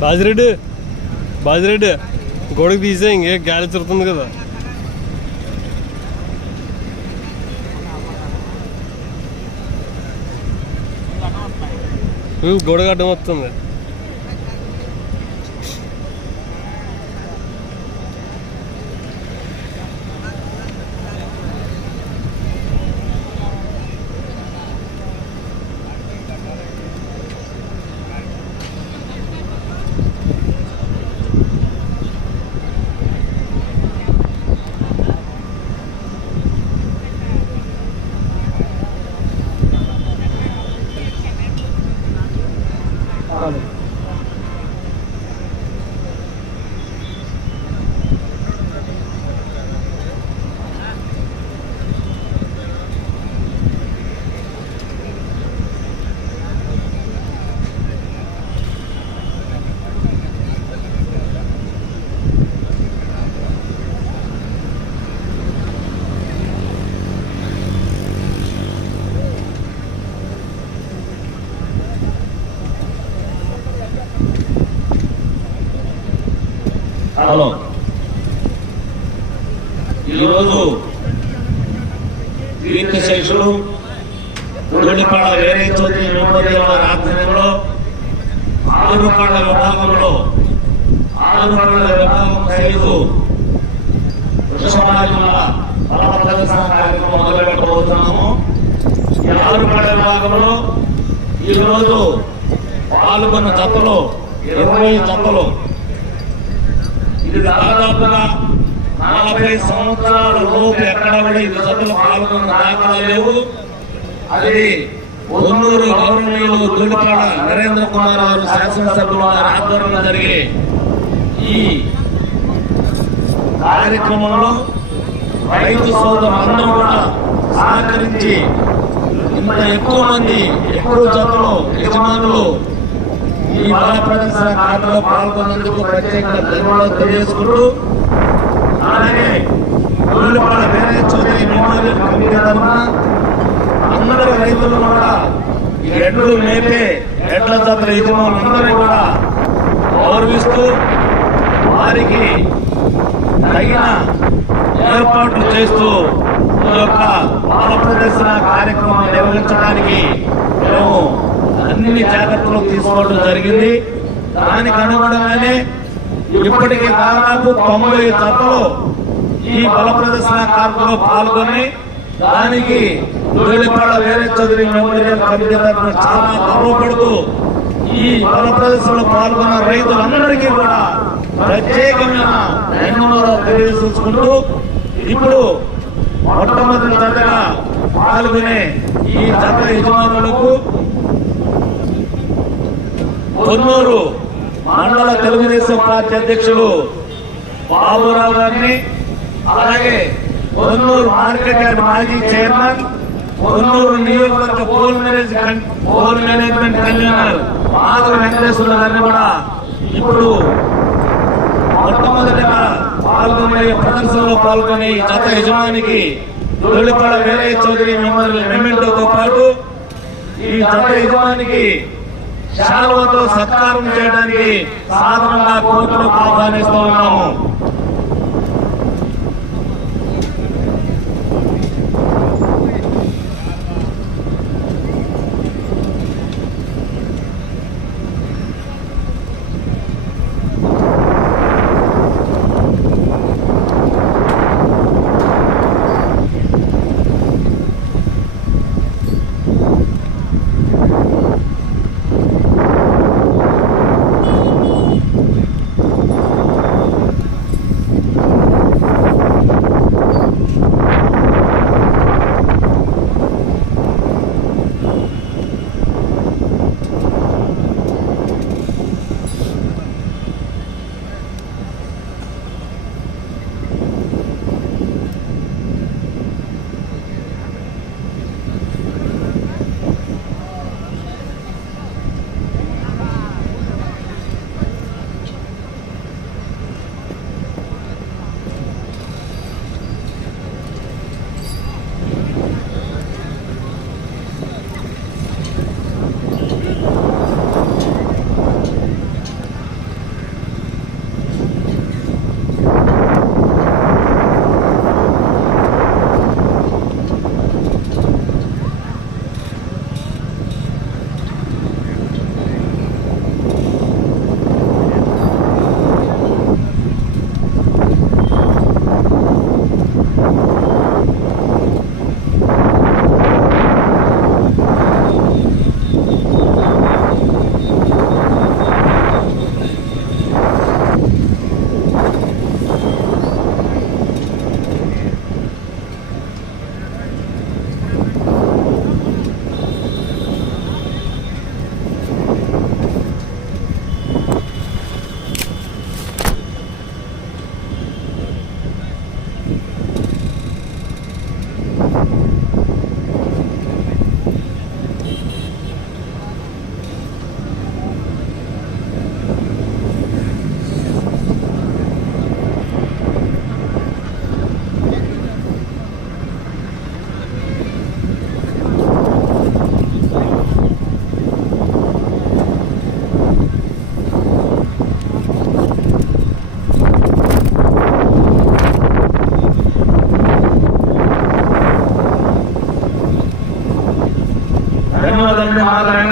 బాజిరెడ్డి బాజిరెడ్డి గోడకి తీసే ఇంకే గాలి చిరుతుంది కదా. ఉమ్, గోడ గడ్డం వస్తుంది హలో ఈరోజు కీర్తిశేషులు తొలిపాడ వేరే చోతి మెమోరియల్ వారి ఆధ్వర్యంలో ఆరు పండ్ల విభాగంలో ఆరు పండ్ల విభాగం ఖైదు వృషభరాజుల బల ప్రదర్శన కార్యక్రమం మొదలుపెట్టబోతున్నాము. ఈ ఆరు పండ్ల ఈరోజు పాల్గొన్న జతలు ఇరవై జతలు ఇది దాదాపుగా నలభై సంవత్సరాల లోపు ఎక్కడ కూడా ఇది జతలు పాల్గొన్న దాఖలా లేవు. అది ఒన్నూరు గౌరవనీయులు దొడిపాడ నరేంద్ర కుమార్ గారు శాసనసభ్యుల ఆధ్వర్యంలో జరిగే ఈ కార్యక్రమంలో రైతు సోదరులందరూ కూడా సహకరించి ఇంత ఎక్కువ మంది ఎక్కువ జతలు యజమానులు ఈ బల కార్యక్రమంలో పాల్గొన్నందుకు ప్రత్యేకంగా ధన్యవాదాలు తెలియజేసుకుంటూ అలాగే గొల్లపాడ వేరే చౌదరి మెమోరియల్ కమిటీ తరఫున అందరు రైతులు కూడా ఎడ్లు మేపే ఎడ్ల జాతర యజమానులందరూ కూడా గౌరవిస్తూ వారికి తగిన ఏర్పాట్లు చేస్తూ ఈ యొక్క బాల ప్రదర్శన కార్యక్రమం నిర్వహించడానికి మేము అన్ని జాగ్రత్తలు తీసుకోవడం జరిగింది. దానికి అనుగుణంగానే ఇప్పటికి దాదాపు తొంభై జతలు ఈ బల ప్రదర్శన కార్యక్రమంలో పాల్గొని దానికి తొలిపాడ వేరే చదివి మెమోరియల్ కమిటీ తరఫున చాలా గర్వపడుతూ ఈ బల ప్రదర్శనలో పాల్గొన్న రైతులందరికీ కూడా ప్రత్యేకమైన ధన్యవాదాలు తెలియజేసుకుంటూ ఇప్పుడు మొట్టమొదటి జతగా పాల్గొనే ఈ జత యజమానులకు కొన్నూరు మండల తెలుగుదేశం పార్టీ అధ్యక్షులు బాబురావు గారిని అలాగే కొన్నూరు మార్కెట్ యార్డ్ మాజీ చైర్మన్ కొన్నూరు నియోజకవర్గ poll manage poll management convener Madhava Venkateswara గారిని కూడా ఇప్పుడు మొట్టమొదటిగా పాల్గొనే ప్రదర్శనలో పాల్గొనే ఈ జత యజమానికి తొలిపడ వేరే చౌదరి మిమ్మల్ని మెమెంటోతో పాటు ఈ జత యజమానికి శాలువతో సత్కారం చేయడానికి సాధారణంగా కోర్టును ఆహ్వానిస్తూ ఉన్నాము.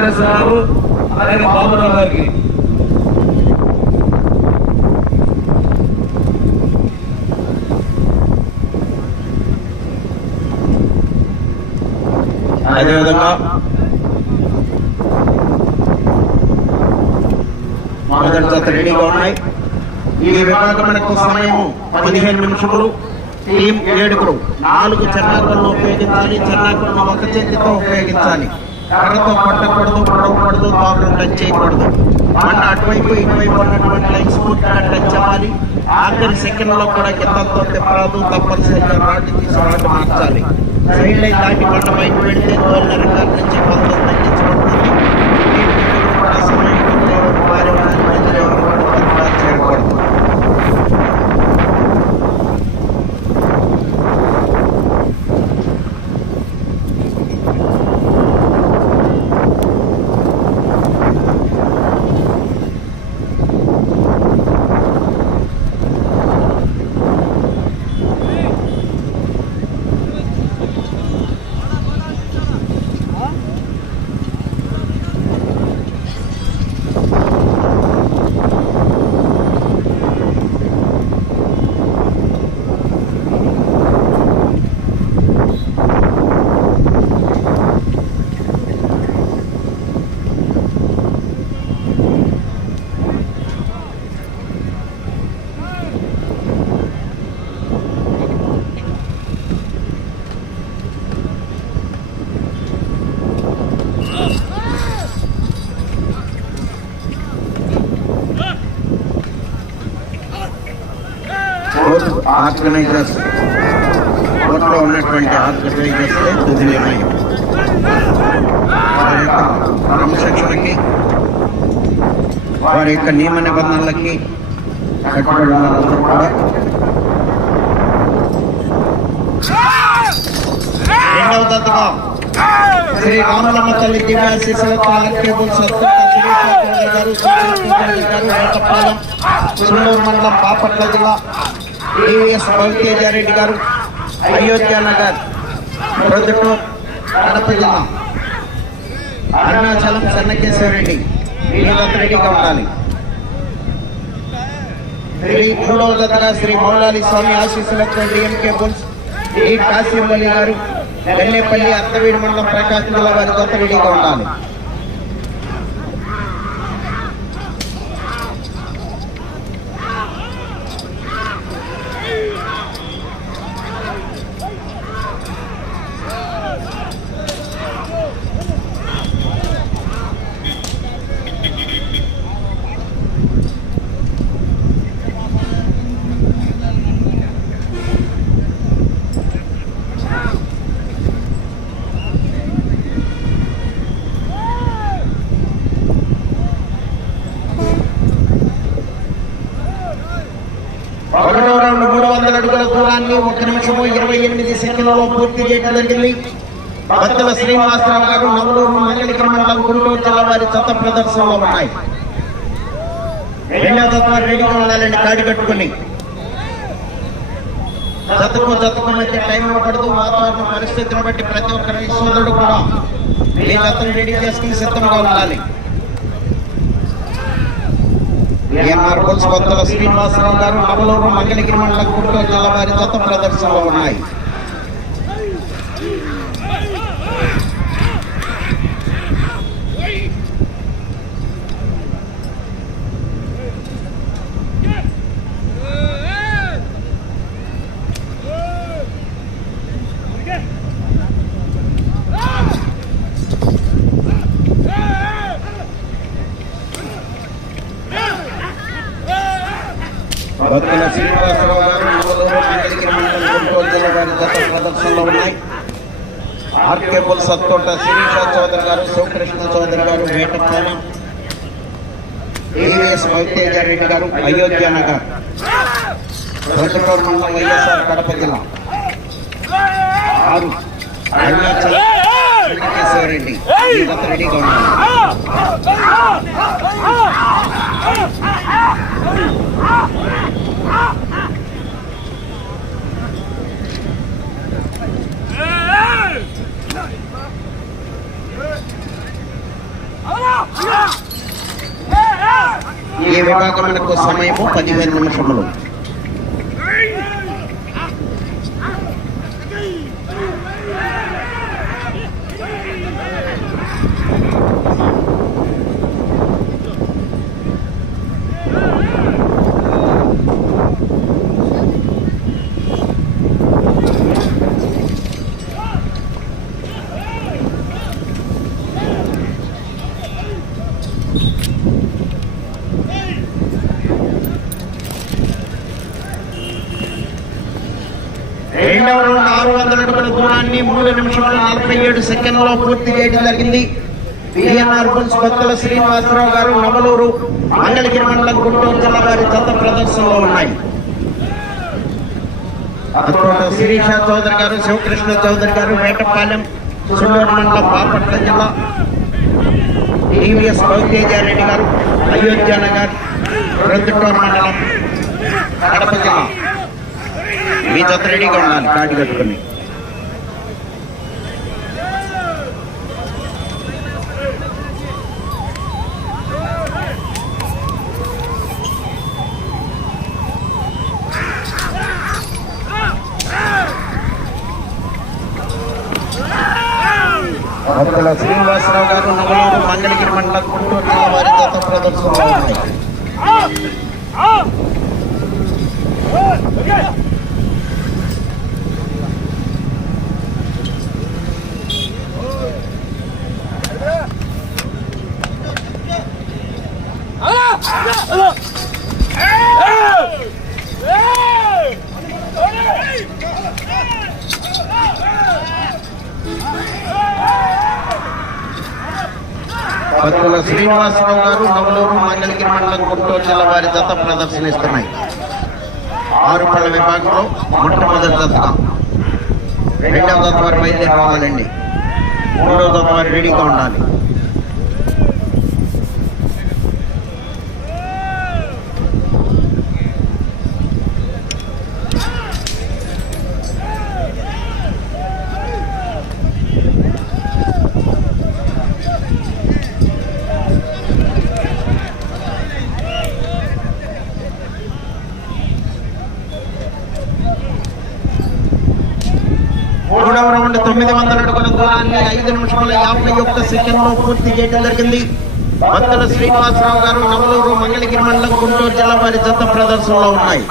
వెంకటేశ్వరరావు అలాగే బాబురావు గారికి. అదేవిధంగా మొదటి జత రెడీగా ఉన్నాయి. ఈ విభాగమునకు సమయం పదిహేను నిమిషములు. టీం ఏడుగురు. నాలుగు చెన్నాకులను ఉపయోగించాలి చెన్నాకులను ఒక చేతితో ఉపయోగించాలి. కర్రతో పట్టకూడదు పొడవకూడదు బాబులు టచ్ చేయకూడదు. మన అటువైపు ఇటువైపు ఉన్నటువంటి లైన్స్ పూర్తిగా టచ్ అవ్వాలి. ఆఖరి సెకండ్లో కూడా కిందతో తిప్పరాదు తప్పనిసరిగా రాడ్డు తీసి మార్చాలి సైడ్ లైన్ దాటి పంట బయట పెడితే తోలిన నుంచి పంతొమ్మిది తగ్గించబడుతుంది ఈ పిల్లలు కూడా సమయంలో ఎవరు వారి వారి మధ్యలో ఎవరు కూడా తక్కువ చేయకూడదు కోర్టు ఆర్గనైజర్స్ కోర్టులో ఉన్నటువంటి ఆర్గనైజర్స్ తుది నిర్ణయం వారి యొక్క క్రమశిక్షణకి వారి యొక్క నియమ నిబంధనలకి కట్టుబడి ఉన్నారందరూ కూడా రెండవ దత్తగా శ్రీ రామలమ్మ తల్లి దివ్యాశీసులతో ఆర్కేబుల్ సత్తుల శిరీష గారు సురేష్ గారు వేటపాలెం చిన్నూరు మండలం బాపట్ల జిల్లా ఏవిఎస్ రెడ్డి గారు అయోధ్య నగర్ ప్రొద్దుటూరు కడప జిల్లా అరుణాచలం చెన్నకేశ్వరరెడ్డి వీళ్ళంతా రెడీగా ఉండాలి. శ్రీ మూడవ దగ్గర శ్రీ మౌలాలి స్వామి ఆశీస్సులతో డిఎంకే బుల్స్ ఈ కాసిం గారు వెల్లేపల్లి అత్తవీడి మండలం ప్రకాశం జిల్లా వారి జత రెడీగా ఉండాలి ఒకటో రౌండ్ మూడు వందల అడుగుల ఒక నిమిషము ఇరవై ఎనిమిది సెకండ్లలో పూర్తి చేయడం జరిగింది. భక్తుల శ్రీనివాసరావు గారు నవలూరు మంగళిక మండలం గుంటూరు జిల్లా వారి చెత్త ప్రదర్శనలో ఉన్నాయి. రెండో రెడీగా ఉండాలండి కాడి కట్టుకుని జతకు జతకు మధ్య టైం పడుతూ వాతావరణ పరిస్థితిని బట్టి ప్రతి ఒక్కరి సోదరుడు కూడా మీ జతను రెడీ చేసుకుని సిద్ధంగా ఉండాలి. ఏఎన్ఆర్ కొత్తల శ్రీనివాసరావు గారు నవలూరు మంగళగిరి మండలం గుంటూరు తెల్లవారి వారి ప్రదర్శనలో ఉన్నాయి భక్తుల శ్రీనివాసరావు గారు నవలూరు మంగళగిరి మండలం గారి గత ప్రదర్శనలో ఉన్నాయి. ఆర్కే బుల్ సత్తోట శిరీష చౌదరి గారు శివకృష్ణ చౌదరి గారు వేటపాలెం ఏవిఎస్ వైద్యారెడ్డి గారు అయోధ్య నగర్ ప్రతిపూర్ మండలం వైఎస్ఆర్ కడప జిల్లా. ఆరు అరుణాచల్ రెడ్డి రెడ్డిగా జత రెడీగా ఉన్నారు ఈ విభాగములకు సమయము పదిహేను నిమిషములు. దూరాన్ని మూడు నిమిషముల నలభై ఏడు సెకండ్లో పూర్తి చేయడం జరిగింది. బిఎన్ఆర్ బుల్స్ భక్తుల శ్రీనివాసరావు గారు నవలూరు మంగళగిరి మండలం గుంటూరు జిల్లా వారి చెత్త ప్రదర్శనలో ఉన్నాయి. శిరీష చౌదరి గారు శివకృష్ణ చౌదరి గారు వేటపాలెం సుండూరు మండలం బాపట్ల జిల్లా. టీవీఎస్ రెడ్డి గారు అయోధ్య నగర్ ప్రొద్దుటూరు మండలం కడప జిల్లా. మీ జత రెడీగా ఉండాలి కాటి కట్టుకుని భక్తుల శ్రీనివాసరావు గారు నవలూరు మంగళగిరి మండలం గుంటూరు జిల్లా వారి జత ప్రదర్శనలో ఉన్నాయి భక్తుల శ్రీనివాసరావు గారు నవలూరు మంగళగిరి మండలం గుంటూరు జిల్లా వారి జత ప్రదర్శనిస్తున్నాయి. ఆరు పళ్ళ విభాగంలో మొట్టమొదటి జతగా రెండవ జత వారు బయలుదేరి రావాలండి. మూడవ జత వారు రెడీగా ఉండాలి మూడవ రౌండ్ తొమ్మిది వందల అడుగుల దూరాన్ని ఐదు నిమిషముల యాభై ఒక్క సెకండ్లో పూర్తి చేయడం జరిగింది. భక్తుల శ్రీనివాసరావు గారు నవలూరు మంగళగిరి మండలం గుంటూరు జిల్లా వారి జత ప్రదర్శనలో ఉన్నాయి.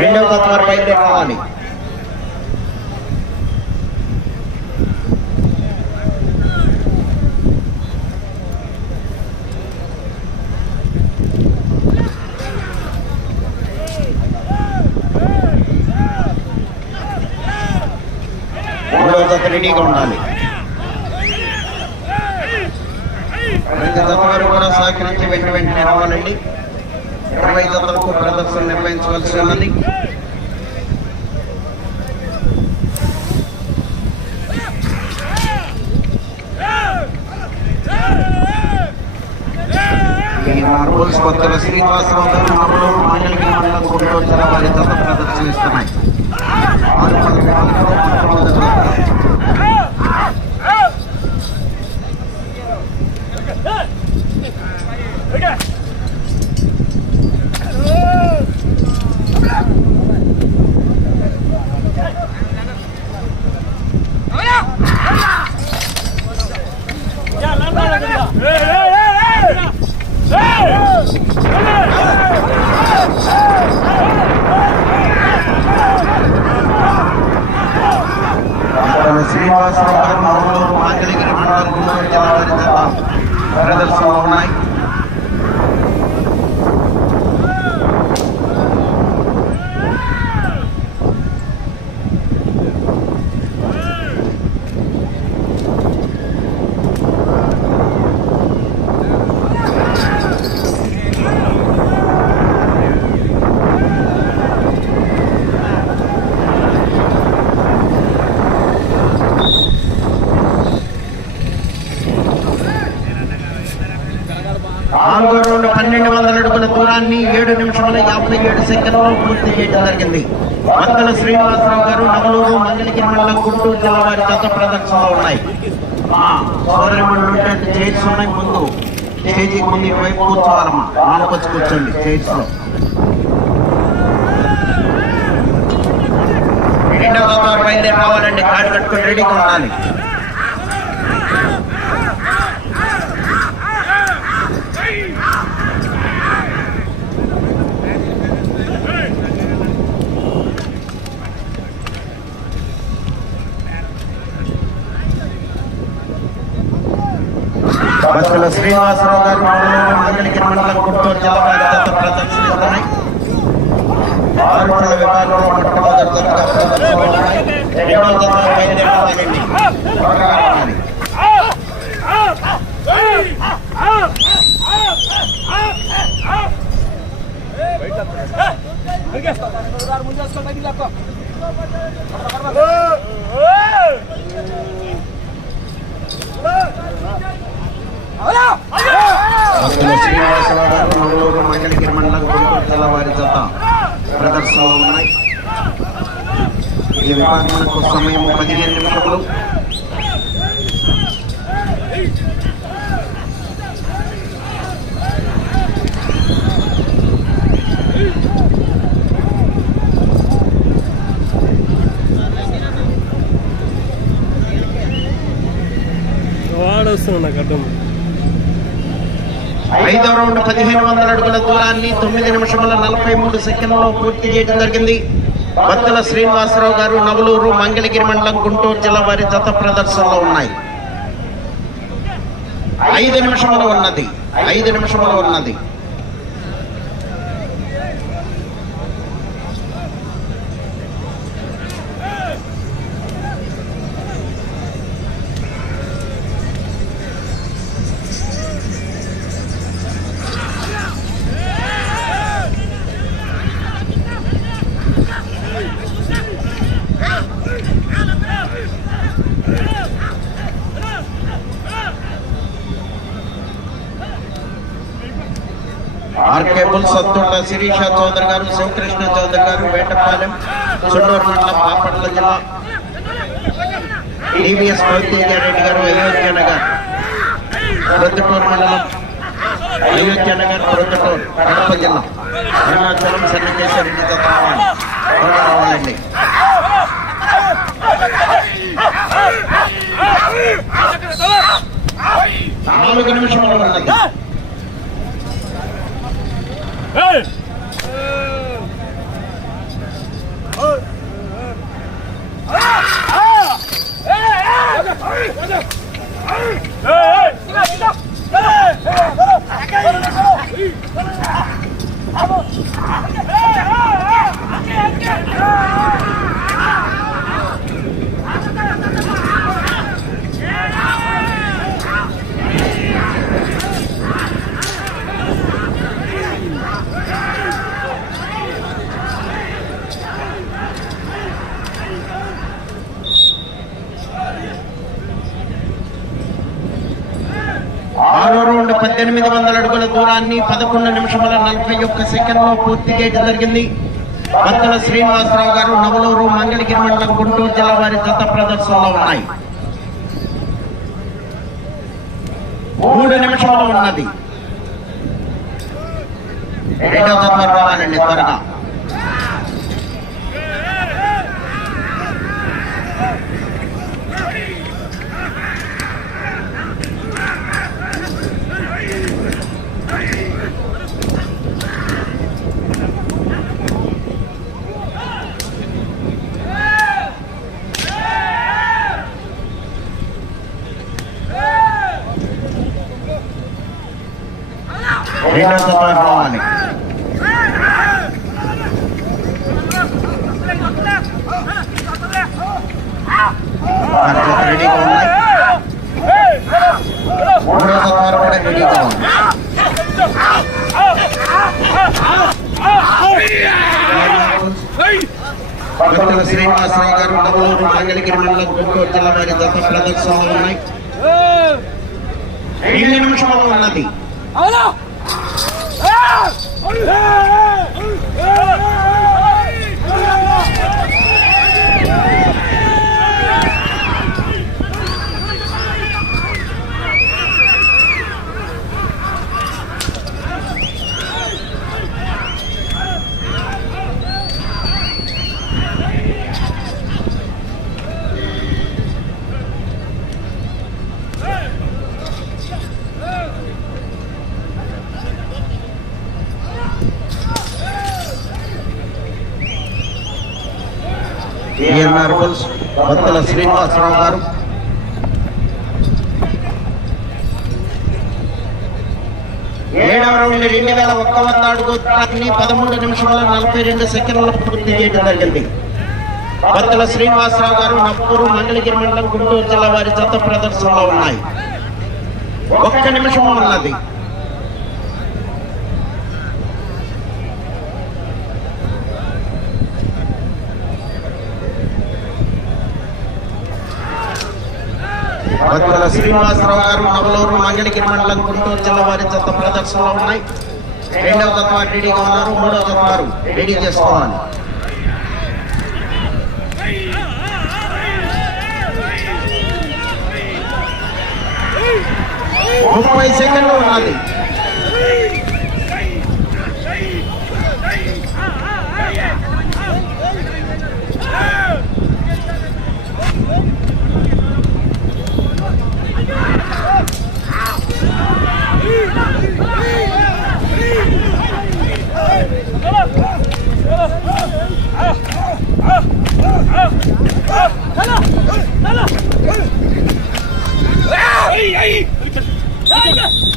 రెండవ తత్వారు వారు బయలుదేరి రెడీగా ఉండాలి. వారు కూడా సహకరించి వెంట వెంటనే రావాలండి. ఇరవై జతలకు ప్రదర్శన నిర్వహించవలసి ఉన్నది. ఈ మార్బుల్స్ శ్రీనివాసరావు గారు నవలూరు మంగళగిరి మండలం వారి జత ప్రదర్శనిస్తున్నాయి పళ్ళ విభాగంలో మొట్టమొదటి జత. మన శ్రీనివాసరావు గారు నవలూరు మంగళగిరి మండలం గుంటూరు జిల్లా వారి జత ప్రదర్శనలో ఉన్నాయి నాలుగో రౌండ్ పన్నెండు వందల అడుగుల దూరాన్ని ఏడు నిమిషముల యాభై ఏడు సెకండ్లో పూర్తి చేయడం జరిగింది. మంగళ శ్రీనివాసరావు గారు నగలూరు మంగళగిరి మండలం గుంటూరు జిల్లా వారి జత ప్రదర్శనలో ఉన్నాయి. మా సోదరిమణులు చైర్స్ ఉన్నాయి ముందు. స్టేజీకి ముందు ఇటువైపు కూర్చోవాలమ్మా. నాలుగు వచ్చి కూర్చోండి చైర్స్లో రెండవ బయలుదేరి రావాలండి కాడు కట్టుకొని రెడీగా ఉండాలి. బస్సుల శ్రీనివాసరావు గారు మంగళగిరి మండలం గుంటూరు జిల్లా వారి జత ప్రదర్శిస్తున్నాయి ఆరుపళ్ళ విభాగంలో మొట్టమొదటి జతగా ప్రదర్శిస్తున్నాయి రెండవ జత బయలుదేరి రావాలండి త్వరగా రావాలి బస్సుల శ్రీనివాసరావు గారు మంగళూరు మంగళగిరి మండలం గుంటూరు వారి జత ప్రదర్శనలో ఉన్నాయి ఈ విభాగంకు సమయం పదిహేను నిమిషములు నాకు అడ్డం ఐదో రౌండ్ పదిహేను వందల అడుగుల దూరాన్ని తొమ్మిది నిమిషముల నలభై మూడు సెకండ్లలో పూర్తి చేయడం జరిగింది. బత్తుల శ్రీనివాసరావు గారు నవలూరు మంగళగిరి మండలం గుంటూరు జిల్లా వారి జత ప్రదర్శనలో ఉన్నాయి. ఐదు నిమిషములు ఉన్నది. ఐదు నిమిషములు ఉన్నది. ఆర్కేబుల్ సత్తుండ శిరీష చౌదరి గారు శివకృష్ణ చౌదరి గారు వేటపాలెం చుండూరు మండలం బాపట్ల జిల్లా. డివిఎస్ రెడ్డి గారు అయోధ్య నగర్. ప్రొద్దుటూరు మండలం అయోధ్య నగర్ ప్రొద్దుటూరు కడప జిల్లా. అరుణాచలం చెన్నకేశ్వరరెడ్డి జత రావాలి. రావాలండి నాలుగు నిమిషములు ఉన్నది. ఆరో పద్దెనిమిది వందల అడుగుల దూరాన్ని పదకొండు నిమిషముల నలభై ఒక్క సెకండ్లో పూర్తి చేయడం జరిగింది. బత్తల శ్రీనివాసరావు గారు నవలూరు మంగళగిరి మండలం గుంటూరు జిల్లా వారి గత ప్రదర్శనలో ఉన్నాయి. మూడు నిమిషాలు ఉన్నది. రెండవ జత రావాలండి త్వరగా. రెండవ జత రావాలి ఆ జత రెడీగా ఉన్నాయి మూడవ జత వారు కూడా రెడీగా ఉంది భక్తుల శ్రీనివాసరావు గారు నవలూరు మంగళగిరి మండలం గుంటూరు జిల్లా వారి జత ప్రదర్శనలో ఉన్నాయి రెండు నిమిషాలు ఉన్నది 야! బుల్స్ బత్తల శ్రీనివాసరావు గారు. ఏడవ రౌండ్ రెండు వేల ఒక్క వంద అడుగు పదమూడు నిమిషముల నలభై రెండు సెకండ్ల పూర్తి చేయడం జరిగింది. బత్తల శ్రీనివాసరావు గారు నప్పూరు మంగళగిరి మండలం గుంటూరు జిల్లా వారి జత ప్రదర్శనలో ఉన్నాయి. ఒక్క నిమిషం ఉన్నది. బత్తుల శ్రీనివాసరావు గారు నవలూరు మంగళగిరి మండలం గుంటూరు జిల్లా వారి జత ప్రదర్శనలో ఉన్నాయి రెండవ తత్వ రెడీగా ఉన్నారు మూడవ జత రెడీ చేసుకోవాలి ముప్పై సెకండ్లు ఉన్నది 来了，来了，来了！哎哎哎！来！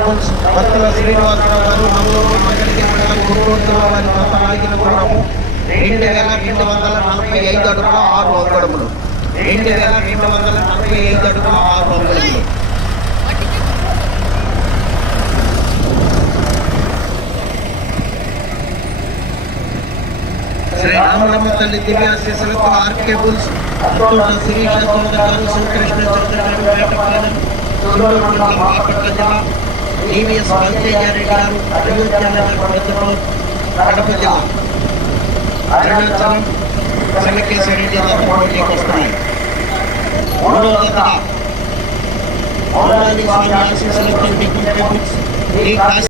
బుల్స్ భక్తుల శ్రీనివాసరావు గారు నవలూరు మంగళగిరి మండలం గుంటూరు జిల్లా వారి గుణము రెండు వేల రెండు వందల నలభై ఐదు అడుగుల ఆరు అంగడములు రెండు వేల రెండు వందల నలభై ఐదు అడుగుల ఆరు అంగడములు శ్రీ రామరమ్మ తల్లి దివ్యాశీసులతో ఆర్కే బుల్స్ తోట శిరీష చౌదరి గారు శివకృష్ణ చౌదరి గారు వేటపాలెం బాపట్ల జిల్లా టీవీఎస్ వెంకయ్యారెడ్డి గారు అయోధ్య నగర్ ప్రజలు కడప జిల్లా అరుణాచలం చెన్నకేశ్వరరెడ్డి గారు పోటీకి వస్తున్నాయి మూడవ జత మౌలాలి స్వామి ఆశీస్సులతో ఈ కాశీ